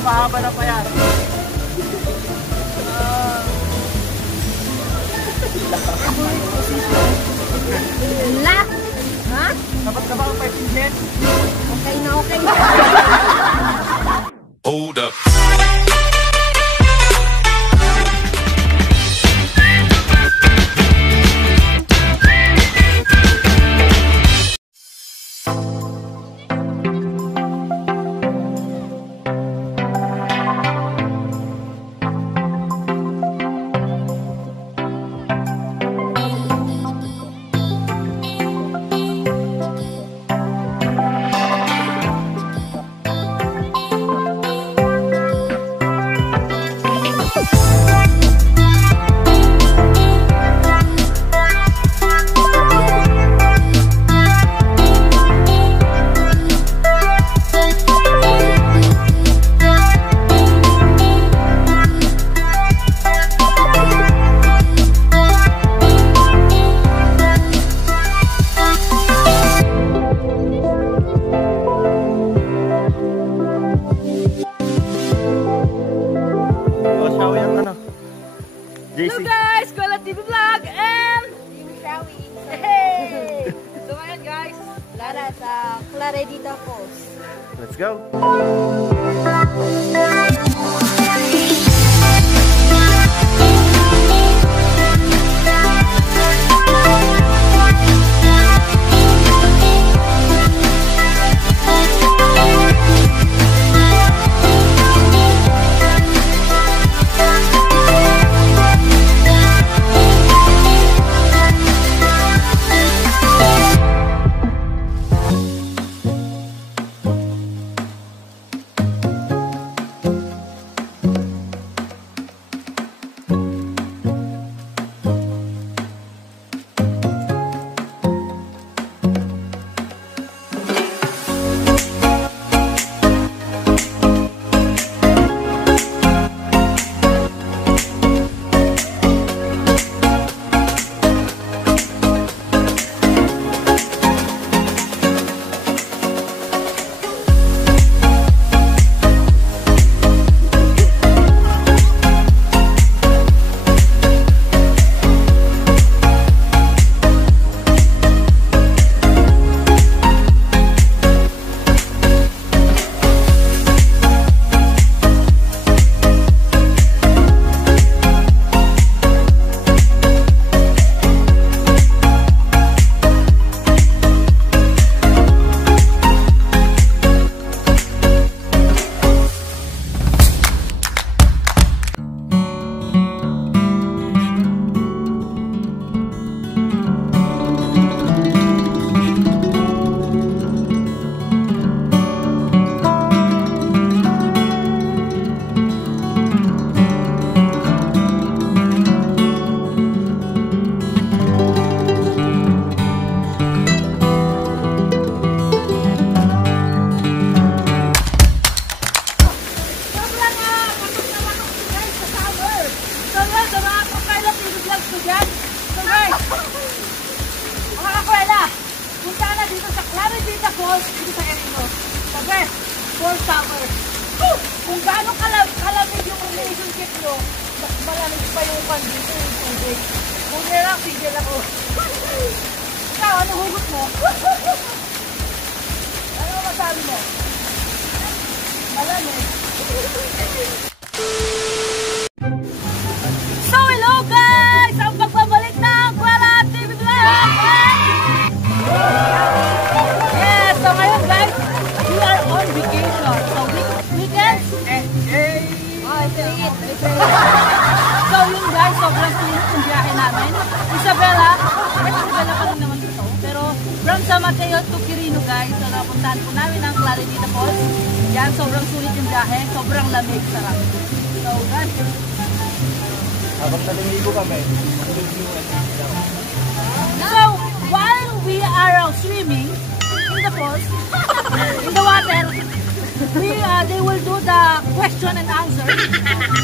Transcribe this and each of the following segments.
mahaba na pa yan. La! Ha? Dapat ka ba ang 5 minutes? Okay na, okay na. Hold up. JC. Hello guys! Kuala TV Vlog and Team Shawi. Hey! So ngayon guys, Lara sa Claridita Falls. Let's go! Falls Tower. Kung gaano kalamig yung relationship nyo, mas malamig pa yung dito yung tubig. Kung lang, tigil ako. Ikaw, ano hugot mo? Ano masabi mo? Malamig. So, hello guys! Ang pagbabalik ng Kuala TV Vlog! Yes! So, ngayon guys, we are on vacation. So, weekends? So, yun guys, sobrang sulit yung biyahe namin. Isabela pa rin naman dito. Pero, from San Mateo to Quirino guys, so napuntahan po namin ang Claridita Falls. Yan, sobrang sulit yung biyahe. Sobrang lamig, sarap. So, guys, habang naliligo kami, so, while we are swimming in the falls, in the water, they will do the question and answer.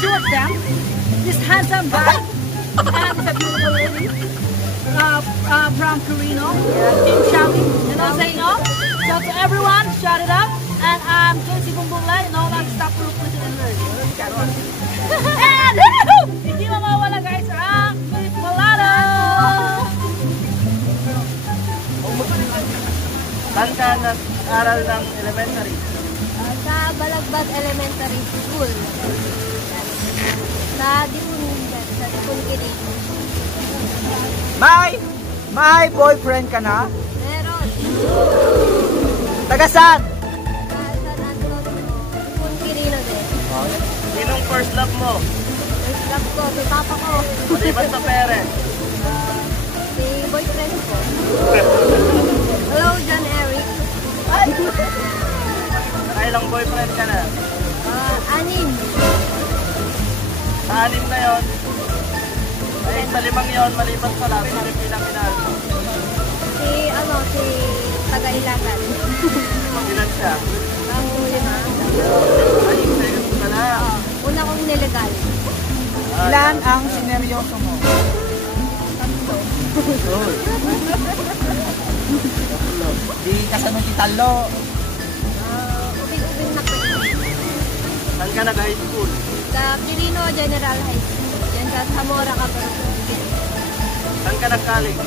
Two of them, this handsome guy and this beautiful lady from Quirino, Team Shawi, and also, so to everyone, shout it up. And I'm Casey Bumbulay, known as stop repeating and learn. And hindi mawawala guys ang sweet palado! Saan ka nag-aral ng elementary? Sa Balagbag Elementary School. Sa Dipun Kirino. May boyfriend ka na? Meron. Taga saan? Sa Dipun Kirino din. Sinong first love mo? First love ko, si papa ko. Maliban sa parents. Si boyfriend ko. Hello, John Eric. Nakailang boyfriend ka na? 6. Sa 6 na yon. Ay, sa 5 yon, maliban sa last, sino bilang minahal mo? Si Taga-Ilagan. Ilan siya? Ang 5. Ay, serious ka na. Una kong nilegal. Ilan ang sineryoso mo? 3. Di kasanong kitalo. Ubing-ubing na ko. Saan ka nag-high school? Sa Quirino General High School. Yan sa Zamora, Cabarrog. Saan ka nag-college?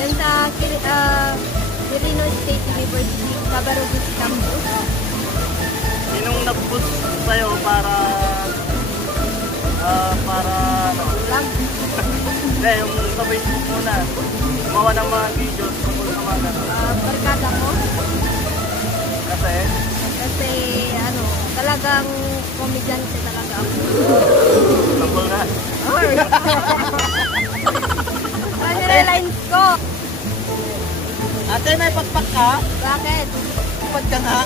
Yan sa Quirino State University, Cabarrog Campus. Sinong nag-push sa'yo para ano? Lang. Hindi, yung sa Facebook muna. Gumawa ng mga videos tungkol sa mga gano'n. Barkada ko. Kasi, Kasi talagang komedyante talaga ako. tungkol na. Ano lines ko? Ate, may pakpak ka? Bakit? Tupad ka nga.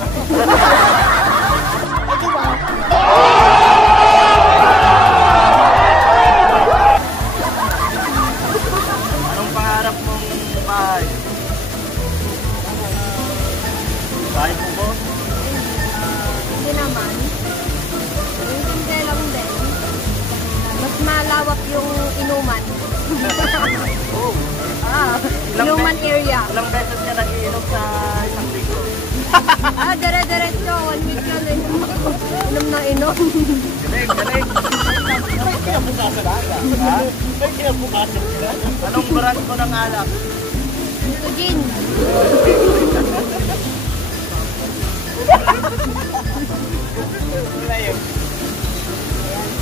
Anong pangarap mong bahay? Bahay po po? Hindi naman. Yung simple lang din. Mas malawak yung inuman. Oo. Ilang Inuman area. Ilang beses ka nag-iinom sa isang linggo? Dire-diretso. 1 week yun. Inom na inom. Galing, galing. May kinabukasan ka. Ha? May kinabukasan ka. Anong brand ko ng alak? Eugene. Wala yun.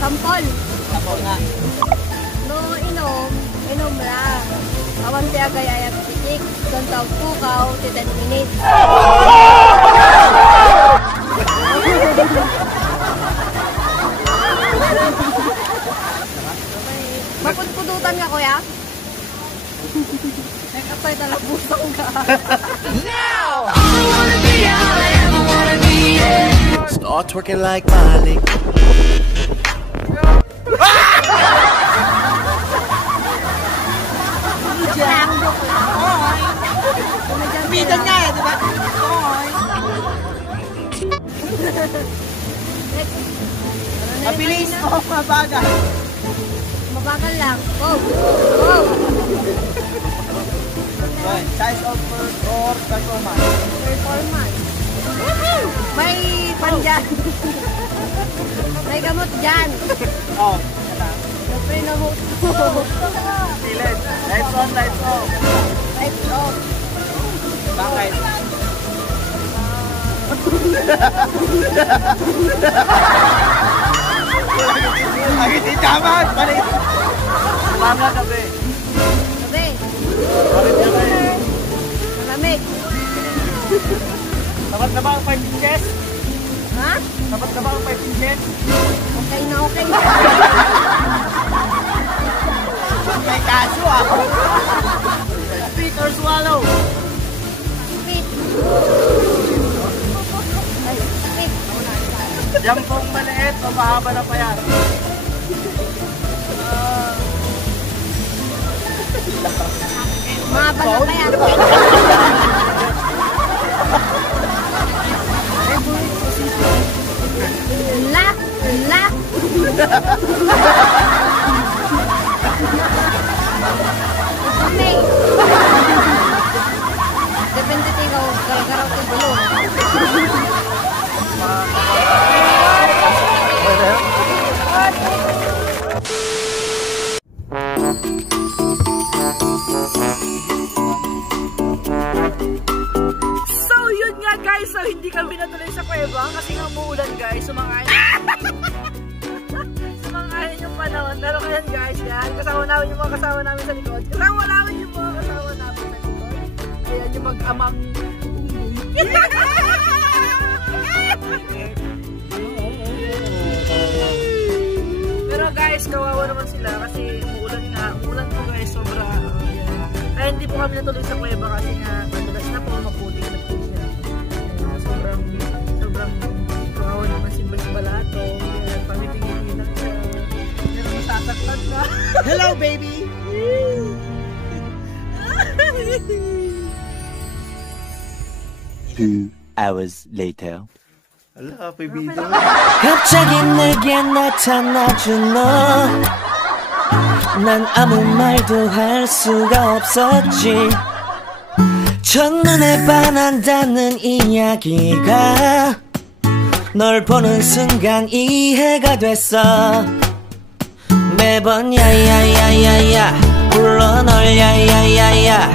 Sampol. Ako nga. No, inom lang. Awan ti agay ayat sitik. Dontag pukaw, ti 10 minutes. Mapudpudutan nga, kuya? May kapay talabusang ka. Start twerking like Miley. Joke lang. Bidan nga eh, di ba? Mabilis o mabagal? Mabagal lang. Go! Go! Size of bird or performance? Performance. May pan dyan. May gamot dyan. Oh, Siyempre na mo. Silent. Lights on, lights off. Lights off. bakit? Ang hindi tama! Mali! Umaga, gabi. Sabi, Bakit gabi? malamig. Sapat na ba ang 5 inches? Ha? Sapat na ba ang 5 inches? Okay na okay. May kaso ako! Spit or swallow? Spit. Ay, spit. Jampong maliit o mahaba na payat? Mahaba na pa yan. La! La! Okay. Depende tayo, gara-gara ko bulong. umuulan guys, sumang-ayon yung panahon. Pero ngayon guys, yan, kasama namin yung mga kasama namin sa likod. Kasama namin yung mga kasama namin sa likod. Ayan, yung mag-amang Pero guys, kawawa naman sila kasi umuulan po guys, sobra. Kaya hindi po kami natuloy sa kuweba kasi nga, madalas na po maputik na po siya. Sobrang kawawa naman si Balato. Pamitingin lang siya. Pero masasaktan ka. Hello, baby! 2 hours later. Ala, pibida. 갑자기 내게 나타나준 너. 난 아무 말도 할 수가 없었지. 첫눈에 반한다는 이야기가 널 보는 순간 이해가 됐어. 매번 야야야야야 불러 널 야야야야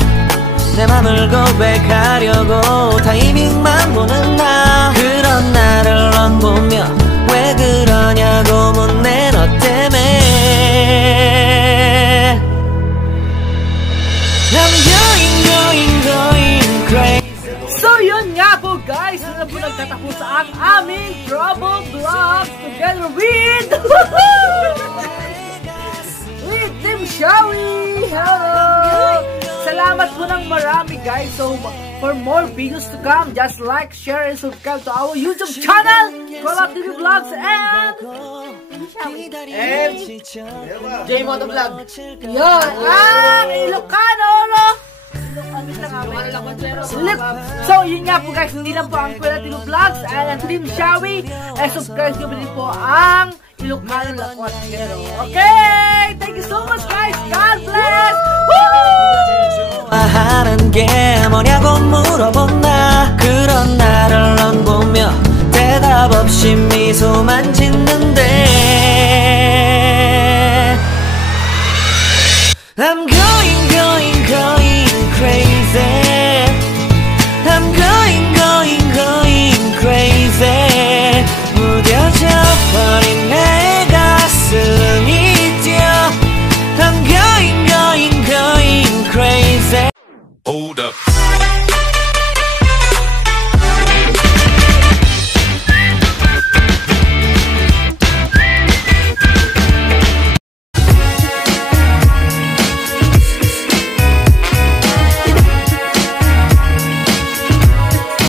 내 맘을 고백하려고 타이밍만 보는 나. 그런 나를 넌 보며 왜 그러냐고 묻네 너 때문에. I'm going crazy. So yun nga po guys, na po nagtatapos ang aming Trouble Vlog together with Team Shawi. Hello! Salamat po ng marami guys. So for more videos to come, just like, share, and subscribe to our YouTube channel, Collab TV Vlogs and J-Moto Vlog. yun, ang Ilocano, no? So yun nga po guys, hindi lang po ang Collab TV Vlogs and ang Team Shawi, and subscribe nyo din po ang Ilocano Lakwatero. Okay! Thank you so much guys! God bless! Woo! 하는 게 뭐냐고 물어본다. 그런 나를 넌 보며 대답 없이 미소만 짓는데 I'm going